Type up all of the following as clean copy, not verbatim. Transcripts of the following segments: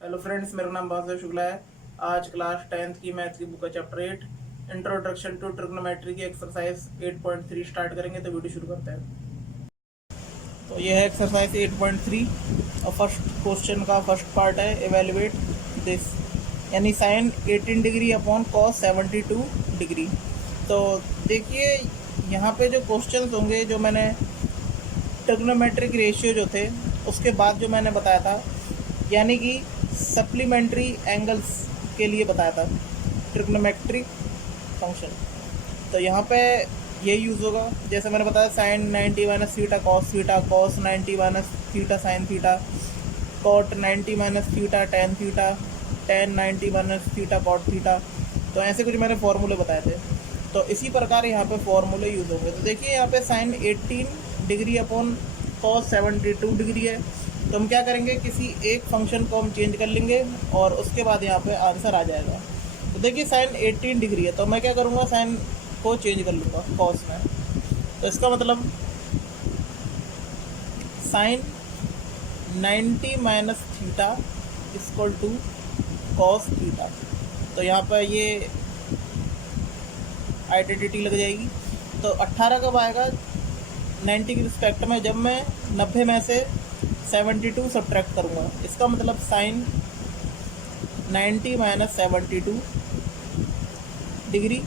Hello friends, मेरा नाम वासुदेव शुक्ला है। आज क्लास 10th की मैथ की बुक का चैप्टर 8 इंट्रोडक्शन टू ट्रिग्नोमेट्री की एक्सरसाइज 8.3 स्टार्ट करेंगे। तो वीडियो शुरू करते हैं। तो यह है एक्सरसाइज 8.3 और फर्स्ट क्वेश्चन का फर्स्ट पार्ट है एवेलुएट दिस, यानी sine 18 degree upon cos 72 degree. तो देखिए यहाँ पे जो क्वेश्चन होंगे, जो मैंने ट्रिग्नोमेट्रिक रेशियो जो थे उसके बाद जो मैंने बताया था, यानी कि सप्लीमेंट्री एंगल्स के लिए बताया था ट्रिग्नोमेट्रिक फंक्शन। तो यहाँ पे यही यूज़ होगा। जैसे मैंने बताया sine 90 minus theta cos 90 minus theta sine theta, cot 90 minus theta tan 90 minus theta cot theta. तो ऐसे कुछ मैंने फॉर्मूले बताए थे। तो इसी प्रकार यहाँ पे फॉर्मूले यूज़ होंगे। तो देखिए यहाँ पे sine 18 degree upon cos 72 degree है। तो हम क्या करेंगे, किसी एक फंक्शन को हम चेंज कर लेंगे और उसके बाद यहाँ पे आंसर आ जाएगा। तो देखिए साइन 18 डिग्री है, तो मैं क्या करूँगा, साइन को चेंज कर लूँगा कॉस में। तो इसका मतलब sine 90 minus theta equal to cos theta. तो यहाँ पर ये आइडेंटिटी लग जाएगी। तो 18 कब आएगा 90 की रिस्पेक्ट में, जब मैं 90 में से 72 सब्ट्रैक्ट करूँगा। इसका मतलब sine 90 minus 72 degree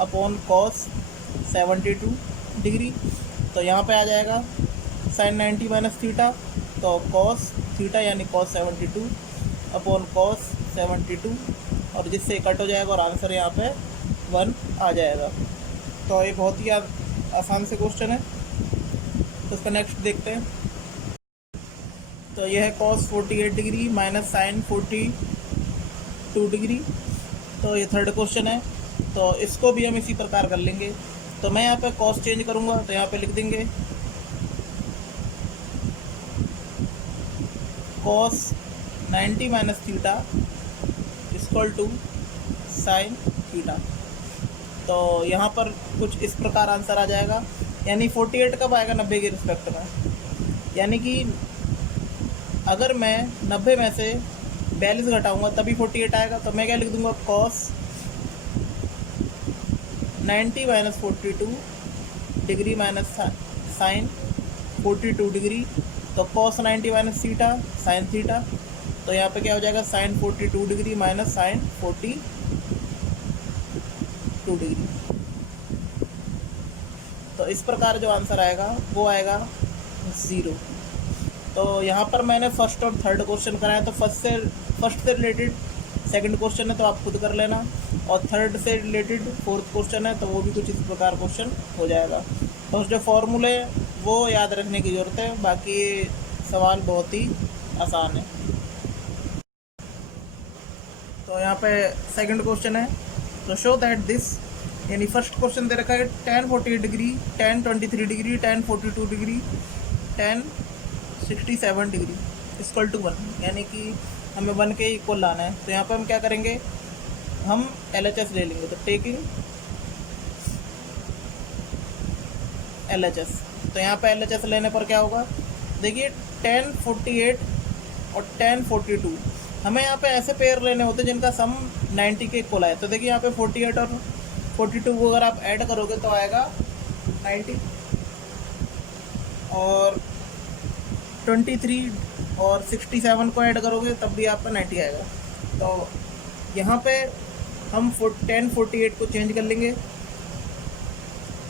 upon cos 72 degree. तो यहाँ पे आ जाएगा साइन 90 माइनस थीटा, तो कॉस थीटा यानी कॉस 72 अपॉन कॉस 72, और जिससे कट हो जाएगा और आंसर यहाँ पे 1 आ जाएगा। तो ये बहुत ही आसान से क्वेश्चन है। तो इसका नेक्स्ट देखते हैं। तो यह है cos 48 degree minus sine 42 degree. तो ये थर्ड क्वेश्चन है। तो इसको भी हम इसी प्रकार कर लेंगे। तो मैं यहाँ पे कॉस चेंज करूँगा, तो यहाँ पे लिख देंगे cos 90 minus theta equal to sine theta. तो यहाँ पर कुछ इस प्रकार आंसर आ जाएगा। यानी 48 कब आएगा 90 के रिस्पेक्ट में, यानी कि अगर मैं 90 में से 42 घटाऊंगा तभी 48 आएगा। तो मैं क्या लिख दूंगा, cos 90 minus 42 degree minus sine 42 degree. तो cos 90 minus theta sine theta. तो यहाँ पे क्या हो जाएगा, sine 42 degree minus sine 42 degree. तो इस प्रकार जो आंसर आएगा वो आएगा 0। तो यहाँ पर मैंने फर्स्ट और थर्ड क्वेश्चन कराया। तो फर्स्ट से रिलेटेड सेकंड क्वेश्चन है तो आप खुद कर लेना, और थर्ड से रिलेटेड फोर्थ क्वेश्चन है तो वो भी कुछ इस प्रकार क्वेश्चन हो जाएगा। तो जो फॉर्मूले वो याद रखने की ज़रूरत है, बाकी ये सवाल बहुत ही आसान है। तो यहाँ पे सेकंड क्वेश्चन है। तो शो दैट दिस, यानी फर्स्ट क्वेश्चन दे रखा है tan 48 degree, tan 23 degree, tan 42 degree, tan 67 degree equal to 1, यानी कि हमें 1 के इक्वल लाना है। तो यहाँ पर हम क्या करेंगे, हम LHS ले लेंगे। तो टेकिंग LHS, तो यहाँ पे LHS लेने पर क्या होगा, देखिए tan 48 और tan 42 हमें यहाँ पे ऐसे पेयर लेने होते हैं जिनका सम 90 के इक्वल है। तो देखिए यहाँ पे 48 और 42 को अगर आप ऐड करोगे तो आएगा 90, और 23 और 67 को ऐड करोगे तब भी आपका 90 आएगा। तो यहाँ पे हम 10 48 को चेंज कर लेंगे।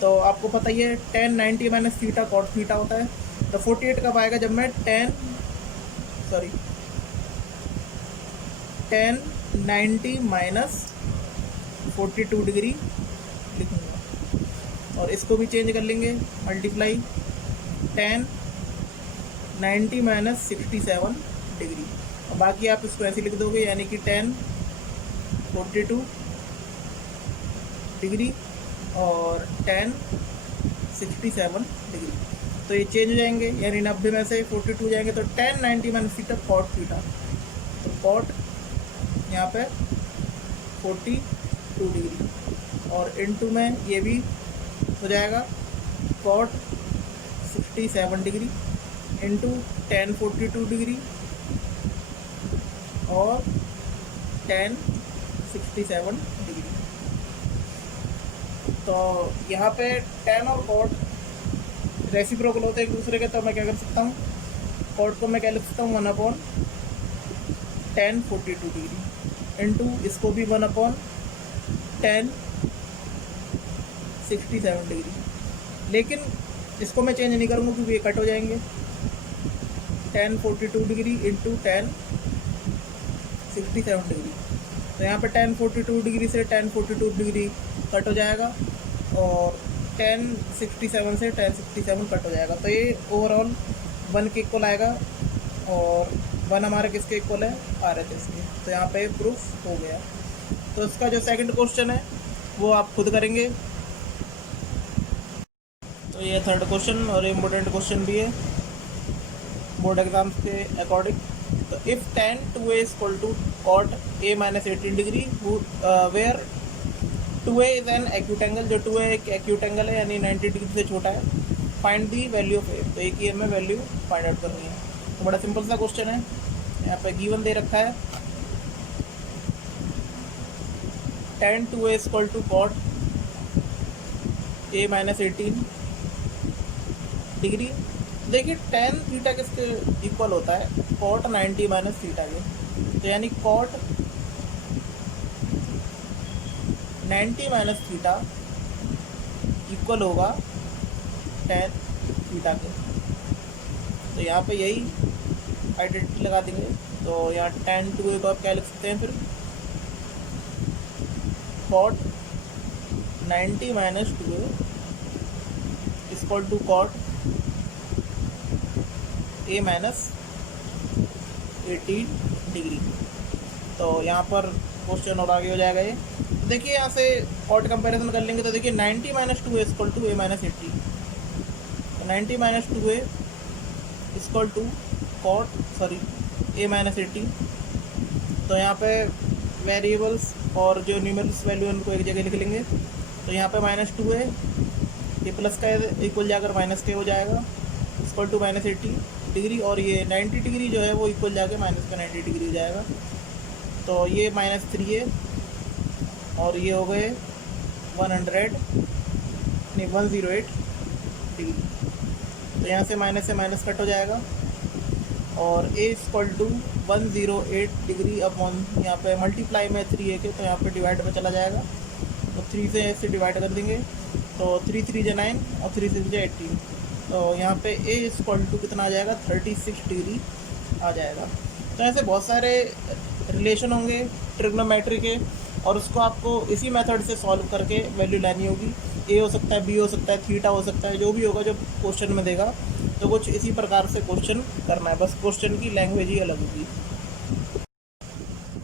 तो आपको पता ही है tan 90 minus theta cot theta होता है। तो 48 कब आएगा, जब मैं tan 90 माइनस 42 डिग्री लिखूँगा, और इसको भी चेंज कर लेंगे, मल्टीप्लाई tan 90 माइनस 67 डिग्री। और बाकी आप इसको ऐसे लिख दोगे, यानी कि tan 42 डिग्री और tan 67 डिग्री। तो ये चेंज हो जाएंगे, यानी 90 में से 42 जाएंगे तो tan 90 minus theta cot theta. तो कॉट यहाँ पे 42 डिग्री, और इनटू में ये भी हो जाएगा cot 67 degree into tan 42 degree और tan 67 डिग्री। तो यहाँ पे tan और cot रेसिप्रोकल होते हैं एक दूसरे के, तो मैं क्या कर सकता हूँ, cot को मैं क्या लिख सकता हूँ 1/tan 42 डिग्री इंटू इसको भी 1/tan 67 डिग्री। लेकिन इसको मैं चेंज नहीं करूँगा क्योंकि ये कट हो जाएंगे। tan 42 degree into tan 67 degree, तो यहाँ पे tan 42 डिग्री से tan 42 डिग्री कट हो जाएगा और tan 67 से tan 67 कट हो जाएगा। तो ये ओवरऑल 1 के इक्वल आएगा और 1 हमारे किसके इक्वल है, RHS के। तो यहाँ पे प्रूफ हो गया। तो इसका जो सेकंड क्वेश्चन है वो आप खुद करेंगे। तो ये थर्ड क्वेश्चन और इम्पोर्टेंट क्वेश्चन भी है बोर्ड एग्जाम्स के अकॉर्डिंग। तो if tan 2a equal to cot a minus 18 degree where 2a is an acute angle, जो 2a एक एक्यूट एंगल है यानी 90 डिग्री से छोटा है, find the value of a। तो एक ही हमें वैल्यू फाइंड आउट करनी है। तो बड़ा सिंपल सा क्वेश्चन है, यहाँ पे गिवन दे रखा है tan 2a equal to cot a minus 18 degree. देखिए tan थीटा किसके इक्वल होता है, cot 90 माइनस थीटा के। तो यानी cot 90 माइनस थीटा इक्वल होगा tan थीटा के। तो यहाँ पे यही आइडेंटिटी लगा देंगे। तो यहाँ tan 2a को आप क्या लिख सकते हैं फिर, cot 90 minus 2a equal to cot a minus 18 degree. तो यहाँ पर क्वेश्चन और आगे हो जाएगा ये। तो देखिए यहाँ से कॉट कंपैरिजन कर लेंगे तो देखिए 90 minus 2a equal to a minus 80। तो 90 minus 2a equal to a minus 80। तो यहाँ पे वेरिएबल्स और जो न्यूमेरिकल्स वैल्यू उनको एक जगह लिख लेंगे। तो यहाँ पे माइनस 2a ये प्लस का इक्वल जाकर माइनस के हो जाएगा इक्वल टू माइनस 80 डिग्री, और ये 90 डिग्री जो है वो इक्वल जाके माइनस का 90 डिग्री हो जाएगा। तो ये माइनस 3 है और ये हो गए 108 डिग्री। तो यहाँ से माइनस कट हो जाएगा और a equal to 108 degree upon यहाँ पे मल्टीप्लाई में 3a के, तो यहाँ पे डिवाइड में चला जाएगा। तो 3 से ऐसे डिवाइड कर देंगे तो 3 3 जा 9 और 3 6 जा 18। तो यहाँ पे a इक्वल टू कितना आ जाएगा, 36 डिग्री आ जाएगा। तो ऐसे बहुत सारे रिलेशन होंगे ट्रिग्नोमेट्री के और उसको आपको इसी मेथड से सॉल्व करके वैल्यू लानी होगी। a हो सकता है, b हो सकता है, थीटा हो सकता है, जो भी होगा जो क्वेश्चन में देगा। तो कुछ इसी प्रकार से क्वेश्चन करना है, बस क्वेश्चन की लैंग्वेज ही अलग होगी।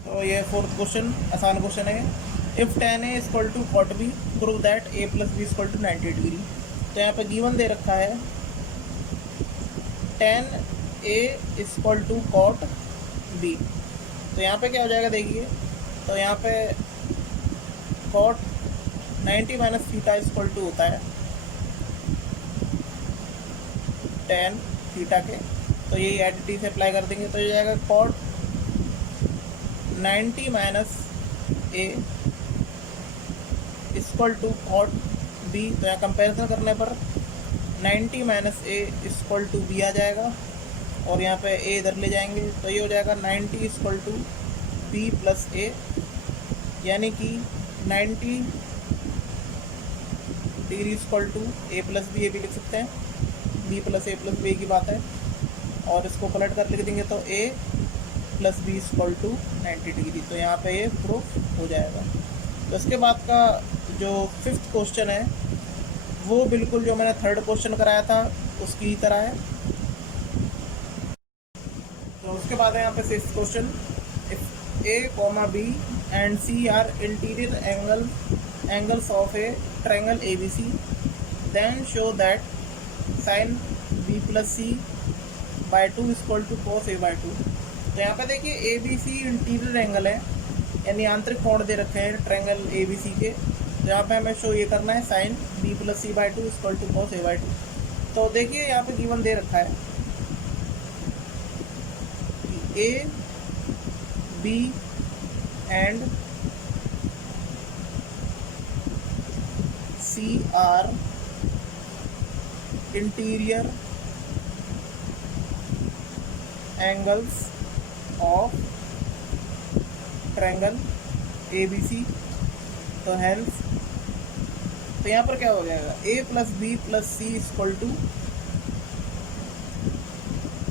तो ये फोर्थ क्वेश्चन आसान क्वेश्चन है। If tan a equal to cot b prove that a plus b equal to 90 degree. तो यहाँ पे गिवन दे रखा है tan a equal to cot b। तो यहाँ पे क्या हो जाएगा देखिए, तो यहाँ पे cot 90 minus theta equal to होता है tan थीटा के। तो यही आइडेंटिटी से अप्लाई कर देंगे तो ये जाएगा cot 90 minus a equal to cot b। तो यहाँ कंपेरिजन करने पर 90 minus a equal to b आ जाएगा और यहाँ पे a इधर ले जाएंगे तो ये हो जाएगा 90 equal to b plus a, यानी कि 90 degree equal to a plus b, ये भी लिख सकते हैं b plus a plus b की बात है। और इसको पलट कर लिख देंगे तो a plus b equal to 90 degree. तो यहाँ पे ये प्रूफ हो जाएगा। तो इसके बाद का जो फिफ्थ क्वेश्चन है वो बिल्कुल जो मैंने थर्ड क्वेश्चन कराया था उसकी ही तरह है। तो उसके बाद है यहाँ पे sixth question, if a, b and c are interior angles of a triangle ABC, then show that sine b plus c by 2 equal to cos a by 2। तो यहाँ पे देखिए ABC इंटीरियर एंगल है यानी आंतरिक कोण दे रखे हैं ट्रायंगल ABC के। तो यहाँ पे हमें शो ये करना है sine b plus c by 2 equal to cos a by 2। तो देखिए यहाँ पे गिवन दे रखा है a B and C are interior angles of triangle ABC। तो हेंस तो यहाँ पर क्या हो जाएगा, A plus B plus C equal to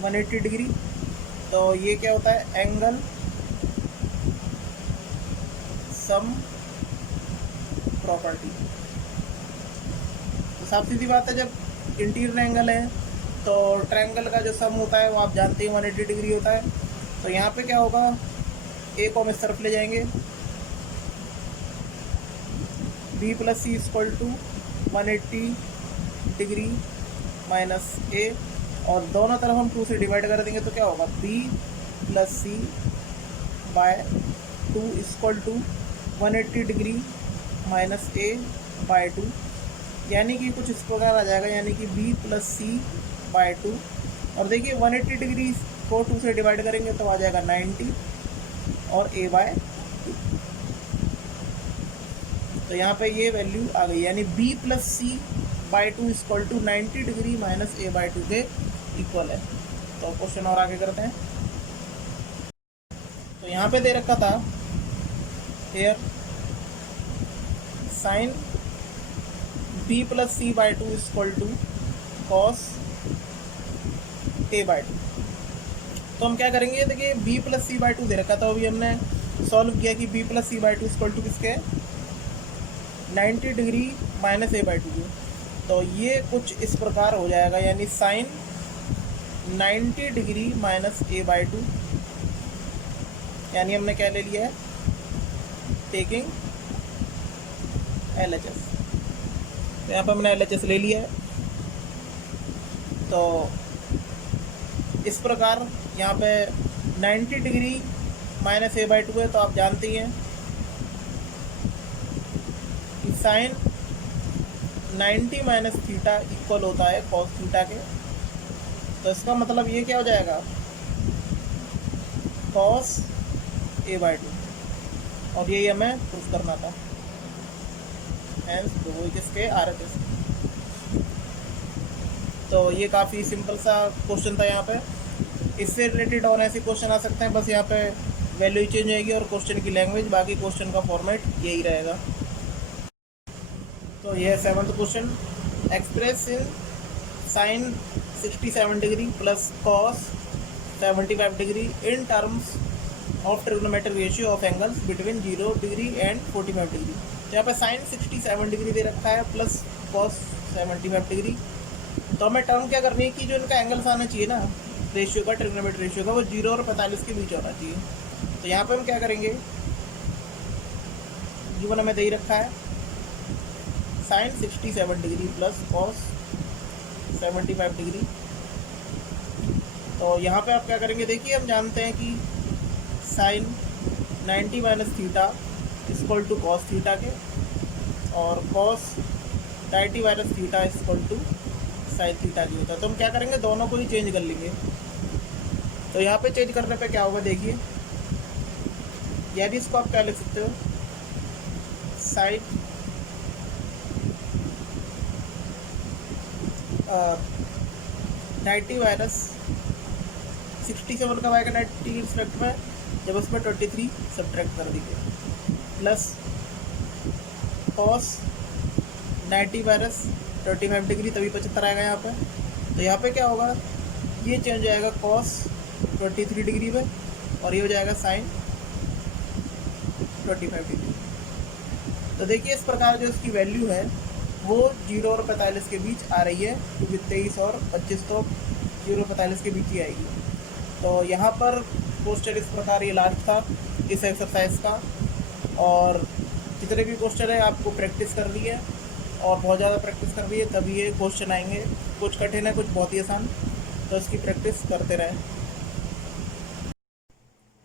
180 degree. तो ये क्या होता है, एंगल सम प्रॉपर्टी। तो साफ सीधी बात है, जब इंटीरियर एंगल है तो ट्रायंगल का जो सम होता है वो आप जानते हैं 180 डिग्री होता है। तो यहाँ पे क्या होगा, ए को हम इस तरफ ले जाएंगे, B plus C equal to 180 degree minus A, और दोनों तरफ हम 2 से डिवाइड कर देंगे तो क्या होगा, B plus C by 2 equal to 180 degree minus A by 2, यानी कि कुछ इस प्रकार आ जाएगा, यानी कि बी प्लस सी बाय 2। और देखिए 180 डिग्री को 2 से डिवाइड करेंगे तो आ जाएगा 90 और ए बाय 2। तो यहाँ पे ये वैल्यू आ गई, यानी B plus C by 2 equal to 90 degree minus A by 2 के इक्वल है। तो क्वेश्चन और आगे करते हैं। तो यहाँ पे दे रखा था here sine B plus C by 2 equal to cos A by 2। तो हम क्या करेंगे, देखिए बी प्लस सी बाई 2 दे रखा था, अभी हमने सॉल्व किया कि B plus C by 2 equal टू किसके 90 डिग्री माइनस ए बाई 2। तो ये कुछ इस प्रकार हो जाएगा, यानी sine 90 degree minus A by 2, यानी हमने क्या ले लिया है, टेकिंग LHS। तो यहाँ पर हमने LHS ले लिया है। तो इस प्रकार यहाँ पे 90 डिग्री माइनस ए बाई 2 है, तो आप जानते ही हैं कि साइन 90 माइनस थीटा इक्वल होता है कॉस थीटा के। तो इसका मतलब ये क्या हो जाएगा, कॉस ए बाई 2, और यही हमें प्रूफ करना था। हेंस वो किसके RHS। तो ये काफ़ी सिंपल सा क्वेश्चन था। यहाँ पे इससे रिलेटेड और ऐसे क्वेश्चन आ सकते हैं, बस यहाँ पे वैल्यू चेंज होएगी और क्वेश्चन की लैंग्वेज, बाकी क्वेश्चन का फॉर्मेट यही रहेगा। तो यह 7th question, express in sine 67 degree plus cos 75 degree in terms of trigonometric ratio of angles between 0 degree and 45 degree. तो यहाँ पे साइन 67 डिग्री दे रखा है प्लस कॉस 75 डिग्री। तो हमें टर्म क्या करनी है कि जो इनका एंगल्स आना चाहिए ना रेशियो का, ट्रिग्नोमेट्रिक रेशियो का, वो 0 और 45 के बीच होना चाहिए। तो यहाँ पे हम क्या करेंगे, जीवन हमें दे ही रखा है sine 67 degree plus cos 75 degree. तो यहाँ पे आप क्या करेंगे, देखिए हम जानते हैं कि sine 90 minus theta equal to cos theta के, और cos 90 minus theta equal to sine theta की होता है। तो हम क्या करेंगे, दोनों को ही चेंज कर लेंगे। तो यहाँ पे चेंज करने पे क्या होगा, देखिए यानी इसको आप क्या लिख सकते हो, साइन 90 माइनस 67 का आएगा 90 रिस्पेक्ट में, जब उसमें 23 सब्ट्रैक्ट कर दीजिए, प्लस कॉस 90 माइनस 35 डिग्री, तभी 75 आएगा यहाँ पे। तो यहाँ पे क्या होगा, ये चेंज आएगा कॉस 23 डिग्री में, और ये हो जाएगा साइन 25 डिग्री। तो देखिए इस प्रकार जो इसकी वैल्यू है वो 0 और 45 के बीच आ रही है, क्योंकि 23 और 25 तो 0 और 45 के बीच ही आएगी। तो यहाँ पर क्वेश्चन इस प्रकार ये लास्ट था इस एक्सरसाइज का, और जितने भी क्वेश्चन है आपको प्रैक्टिस करनी है, और बहुत ज़्यादा प्रैक्टिस करनी है, तभी ये क्वेश्चन आएंगे। कुछ कठिन है, कुछ बहुत ही आसान, तो इसकी प्रैक्टिस करते रहें।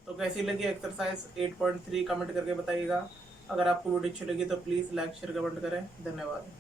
तो कैसी लगी एक्सरसाइज 8.3 कमेंट करके बताइएगा। अगर आपको वीडियो अच्छी लगी तो प्लीज़ लाइक शेयर कमेंट करें। धन्यवाद।